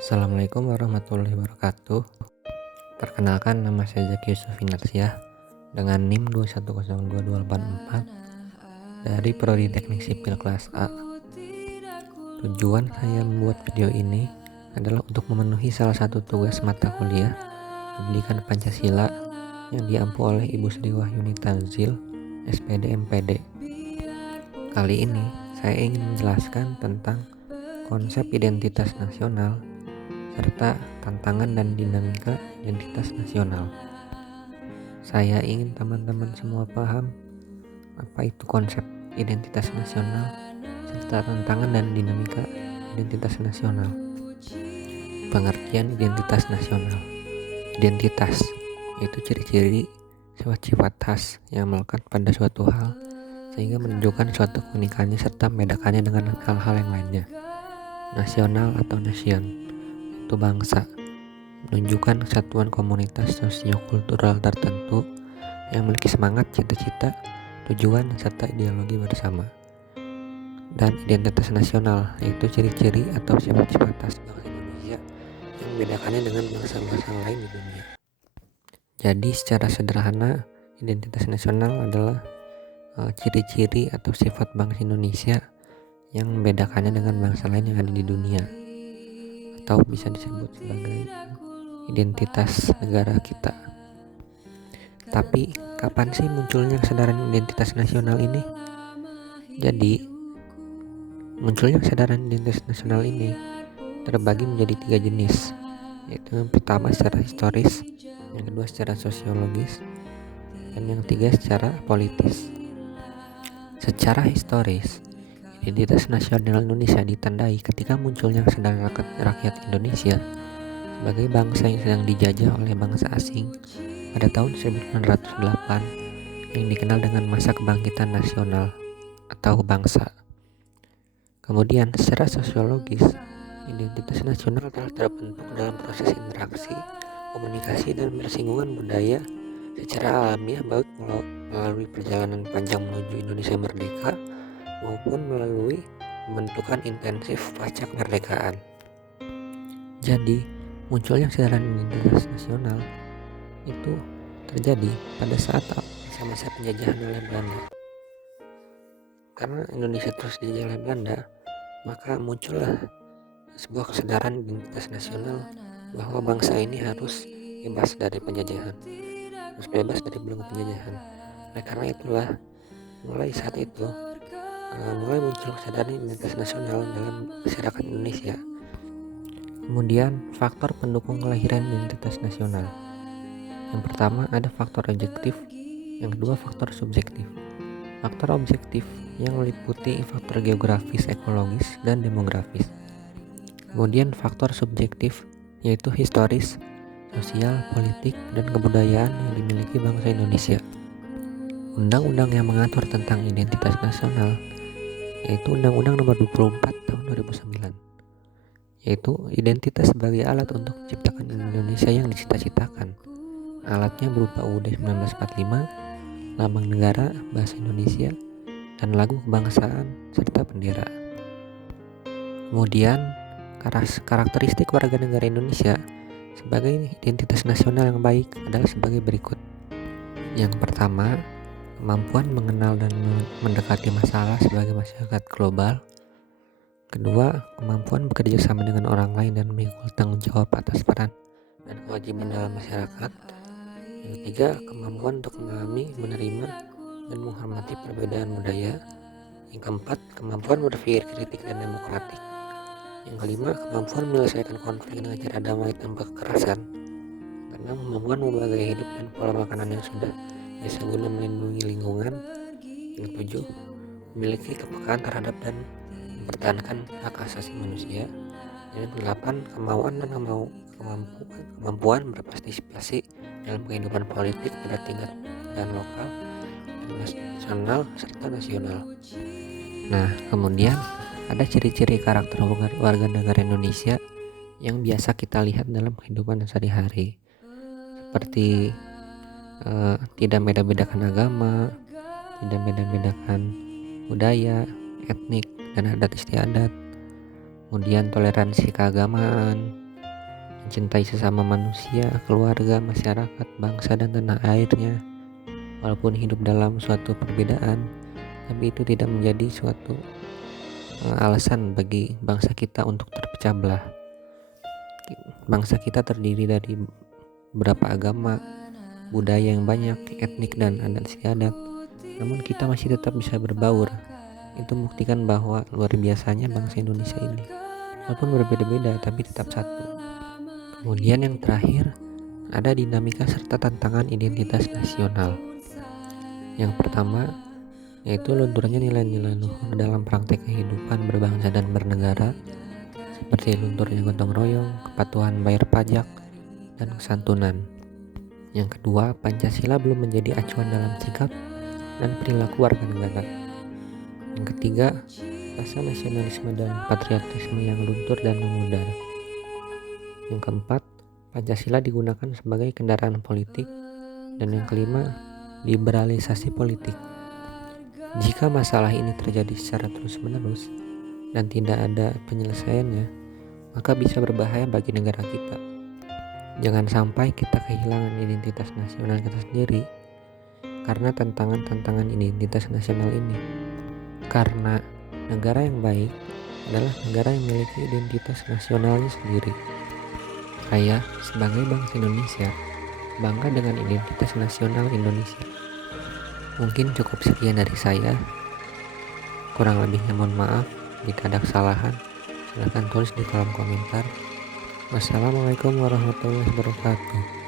Assalamualaikum warahmatullahi wabarakatuh. Perkenalkan, nama saya Zaki Yusuf Inarsyah dengan NIM 2102284 dari Prodi Teknik Sipil kelas A. Tujuan saya membuat video ini adalah untuk memenuhi salah satu tugas mata kuliah Pendidikan Pancasila yang diampu oleh Ibu Sri Wahyuni Tanzil, SPD MPD. Kali ini saya ingin menjelaskan tentang konsep identitas nasional serta tantangan dan dinamika identitas nasional. Saya ingin teman-teman semua paham apa itu konsep identitas nasional serta tantangan dan dinamika identitas nasional. Pengertian identitas nasional. Identitas yaitu ciri-ciri sifat-sifat khas yang melekat pada suatu hal sehingga menunjukkan suatu keunikannya serta membedakannya dengan hal-hal yang lainnya. Nasional atau nation itu bangsa, menunjukkan kesatuan komunitas sosiokultural tertentu yang memiliki semangat, cita-cita, tujuan, serta ideologi bersama. Dan identitas nasional yaitu ciri-ciri atau sifat-sifat khas bangsa Indonesia yang membedakannya dengan bangsa-bangsa lain di dunia. Jadi secara sederhana, identitas nasional adalah ciri-ciri atau sifat bangsa Indonesia yang membedakannya dengan bangsa lain yang ada di dunia, atau bisa disebut sebagai identitas negara kita. Tapi kapan sih munculnya kesadaran identitas nasional ini? Jadi munculnya kesadaran identitas nasional ini terbagi menjadi 3 jenis, yaitu yang pertama secara historis, yang kedua secara sosiologis, dan yang ketiga secara politis. Secara historis, identitas nasional Indonesia ditandai ketika munculnya kesadaran rakyat Indonesia sebagai bangsa yang sedang dijajah oleh bangsa asing pada tahun 1908 yang dikenal dengan masa kebangkitan nasional atau bangsa. Kemudian secara sosiologis, identitas nasional telah terbentuk dalam proses interaksi, komunikasi, dan bersinggungan budaya secara alamiah baik melalui perjalanan panjang menuju Indonesia merdeka maupun melalui pembentukan intensif pasca kemerdekaan. Jadi, munculnya kesadaran identitas nasional itu terjadi pada saat masa-masa penjajahan oleh Belanda. Karena Indonesia terus dijajah oleh Belanda, maka muncullah sebuah kesadaran identitas nasional bahwa bangsa ini harus bebas dari penjajahan, harus bebas dari belenggu penjajahan. Oleh karena itulah, mulai saat itu mulai muncul kesadaran identitas nasional dalam masyarakat Indonesia. Kemudian faktor pendukung kelahiran identitas nasional. Yang pertama ada faktor objektif, yang kedua faktor subjektif. Faktor objektif yang meliputi faktor geografis, ekologis, dan demografis. Kemudian faktor subjektif yaitu historis, sosial, politik, dan kebudayaan yang dimiliki bangsa Indonesia. Undang-undang yang mengatur tentang identitas nasional yaitu Undang-Undang Nomor 24 Tahun 2009, yaitu identitas sebagai alat untuk menciptakan Indonesia yang dicita-citakan. Alatnya berupa UUD 1945, lambang negara, bahasa Indonesia, dan lagu kebangsaan serta bendera. Kemudian karakteristik warga negara Indonesia sebagai identitas nasional yang baik adalah sebagai berikut. Yang pertama, kemampuan mengenal dan mendekati masalah sebagai masyarakat global. Kedua, kemampuan bekerja sama dengan orang lain dan memikul tanggung jawab atas peran dan kewajiban dalam masyarakat. Yang ketiga, kemampuan untuk memahami, menerima, dan menghormati perbedaan budaya. Yang keempat, kemampuan berpikir kritik dan demokratik. Yang kelima, kemampuan menyelesaikan konflik dengan cara damai tanpa kekerasan. Karena kemampuan membawa gaya hidup dan pola makanan yang sudah biasa guna melindungi lingkungan. Yang ketujuh, memiliki kepekaan terhadap dan mempertahankan hak asasi manusia. Yang kedelapan, kemampuan berpartisipasi dalam kehidupan politik pada tingkat dan lokal, nasional, serta nasional. Nah, kemudian ada ciri-ciri karakter warga negara Indonesia yang biasa kita lihat dalam kehidupan sehari-hari, seperti tidak beda-bedakan agama, tidak beda-bedakan budaya, etnik, dan adat istiadat. Kemudian toleransi keagamaan, mencintai sesama manusia, keluarga, masyarakat, bangsa, dan tanah airnya. Walaupun hidup dalam suatu perbedaan, tapi itu tidak menjadi suatu alasan bagi bangsa kita untuk terpecah belah. Bangsa kita terdiri dari beberapa agama, budaya yang banyak, etnik dan adat istiadat. Namun kita masih tetap bisa berbaur. Itu membuktikan bahwa luar biasanya bangsa Indonesia ini. Walaupun berbeda-beda tapi tetap satu. Kemudian yang terakhir, ada dinamika serta tantangan identitas nasional. Yang pertama, yaitu lunturnya nilai-nilai luhur dalam praktek kehidupan berbangsa dan bernegara, seperti lunturnya gotong royong, kepatuhan bayar pajak, dan kesantunan. Yang kedua, Pancasila belum menjadi acuan dalam sikap dan perilaku warga negara. Yang ketiga, rasa nasionalisme dan patriotisme yang luntur dan memudar. Yang keempat, Pancasila digunakan sebagai kendaraan politik. Dan yang kelima, liberalisasi politik. Jika masalah ini terjadi secara terus-menerus dan tidak ada penyelesaiannya, maka bisa berbahaya bagi negara kita. Jangan sampai kita kehilangan identitas nasional kita sendiri karena tantangan-tantangan identitas nasional ini. Karena negara yang baik adalah negara yang memiliki identitas nasionalnya sendiri. Saya sebagai bangsa Indonesia bangga dengan identitas nasional Indonesia. Mungkin cukup sekian dari saya. Kurang lebihnya mohon maaf. Jika ada kesalahan, silahkan tulis di kolom komentar. Wassalamualaikum warahmatullahi wabarakatuh.